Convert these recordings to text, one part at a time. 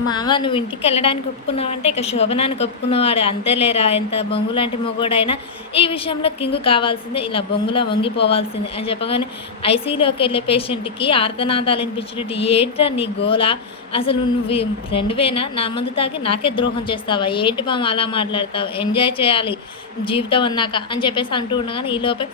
మామ నువ్వు ఇంటికెళ్ళడానికి ఒప్పుకున్నావంటే ఇక శోభనానికి ఒప్పుకున్నవాడే అంతేలేరా! ఎంత బొంగులాంటి మొగోడైనా ఈ విషయంలో కింగు కావాల్సిందే. ఇలా బొంగులా వంగిపోవాల్సిందే అని చెప్పగానే ఐసీయూలోకెళ్ళే పేషెంట్‌కి ఆర్తనాదాలు ఇనిపించినట్టు ఏంట్రా నీ గోల? అసలు నువ్వు ఫ్రెండ్‌వేనా? నా మందు తాగి నాకే ద్రోహం చేస్తావా? ఏంటి మామ అలా మాట్లాడతావు? ఎంజాయ్ చేయాలి జీవితం అన్నాక అని చెప్పేసి అంటూ ఉండగానే ఈలోపే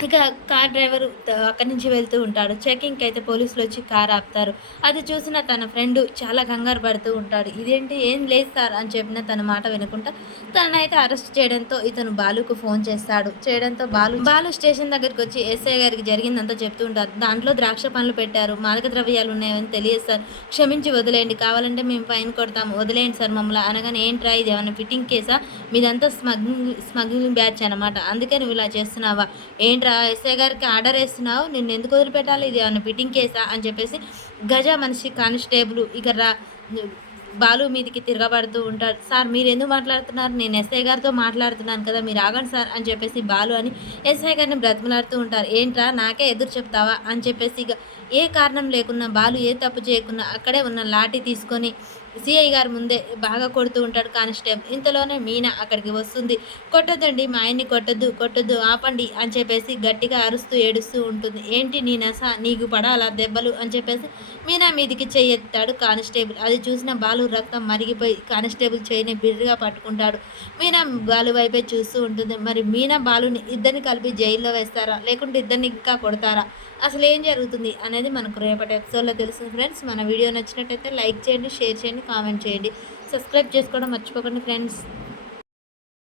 ఇక కార్ డ్రైవరు అక్కడి నుంచి వెళ్తూ ఉంటాడు. చెకింగ్‌కైతే పోలీసులొచ్చి కార్ ఆపుతారు. అది చూసిన తన ఫ్రెండు చాలా కంగారు పడుతూ ఉంటాడు. ఇదేంటి ఏం లేదు సార్ అని చెప్పిన తన మాట వినకుండా తననైతే అరెస్ట్ చేయడంతో ఇతను బాలుకు ఫోన్ చేస్తాడు. చేయడంతో బాలు స్టేషన్ దగ్గరికొచ్చి ఎస్ఐ గారికి జరిగిందంతా చెప్తూ ఉంటారు. దాంట్లో ద్రాక్ష పండ్లు పెట్టారు. మాదక ద్రవ్యాలు ఉన్నాయని తెలియదు సార్. క్షమించి వదిలేయండి. కావాలంటే మేము ఫైన్ కొడతాము. వదిలేయండి సార్ మమ్మల్ని అనగానే ఏంట్రా ఇదేమన్నా ఫిట్టింగ్ కేసా? మీదంతా స్మగ్లింగ్ బ్యాచ్ అనమాట. అందుకే నువ్వు ఇలా చేస్తున్నావా? ఏంట్రా ఎస్ఐ గారికి ఆర్డర్ ఏస్తున్నావు? నిన్నెందుకు వదిలిపెట్టాలి? ఇది ఏమన్నా ఫిట్టింగ్ కేసా? అని చెప్పేసి గజ మనిషి కానిస్టేబుల్ ఇక బాలు మీదికి తిరగబడుతూ ఉంటాడు. సార్ మీరెందుకు మాట్లాడుతున్నారు? నేను ఎస్ఐ గారితో మాట్లాడుతున్నాను కదా! మీరు ఆగండి సార్ అని చెప్పేసి బాలు అని ఎస్ఐ గారిని బ్రతిమలాడుతూ ఉంటారు. ఏంట్రా నాకే ఎదురు చెప్తావా? అని చెప్పేసి ఇక ఏ కారణం లేకున్నా బాలు ఏ తప్పు చేయకున్నా అక్కడే ఉన్న లాఠీ తీసుకొని సిఐ గారి ముందే బాగా కొడుతూ ఉంటాడు కానిస్టేబుల్. ఇంతలోనే మీనా అక్కడికి వస్తుంది. కొట్టొద్దండి మా ఆయన్ని కొట్టొద్దు ఆపండి అని చెప్పేసి గట్టిగా అరుస్తూ ఏడుస్తూ ఉంటుంది. ఏంటి నీ నస నీకు పడాలా దెబ్బలు అని చెప్పేసి మీనా మీదికి చెయ్యెత్తాడు కానిస్టేబుల్. అది చూసిన బాలు రక్తం మరిగిపోయి కానిస్టేబుల్ చెయ్యిని బిర్రుగా పట్టుకుంటాడు. మీనా బాలు వైపే చూస్తూ ఉంటుంది. మరి మీనా బాలుని ఇద్దరిని కలిపి జైల్లో వేస్తారా? లేకుంటే ఇద్దరిని ఇంకా కొడతారా? అసలు ఏం జరుగుతుంది అనేది మనకు రేపటి ఎపిసోడ్‌లో తెలుస్తుంది ఫ్రెండ్స్. మన వీడియో నచ్చినట్టయితే లైక్ చేయండి, షేర్ చేయండి, కామెంట్ చేయండి. సబ్స్క్రైబ్ చేసుకోవడం మర్చిపోకండి ఫ్రెండ్స్.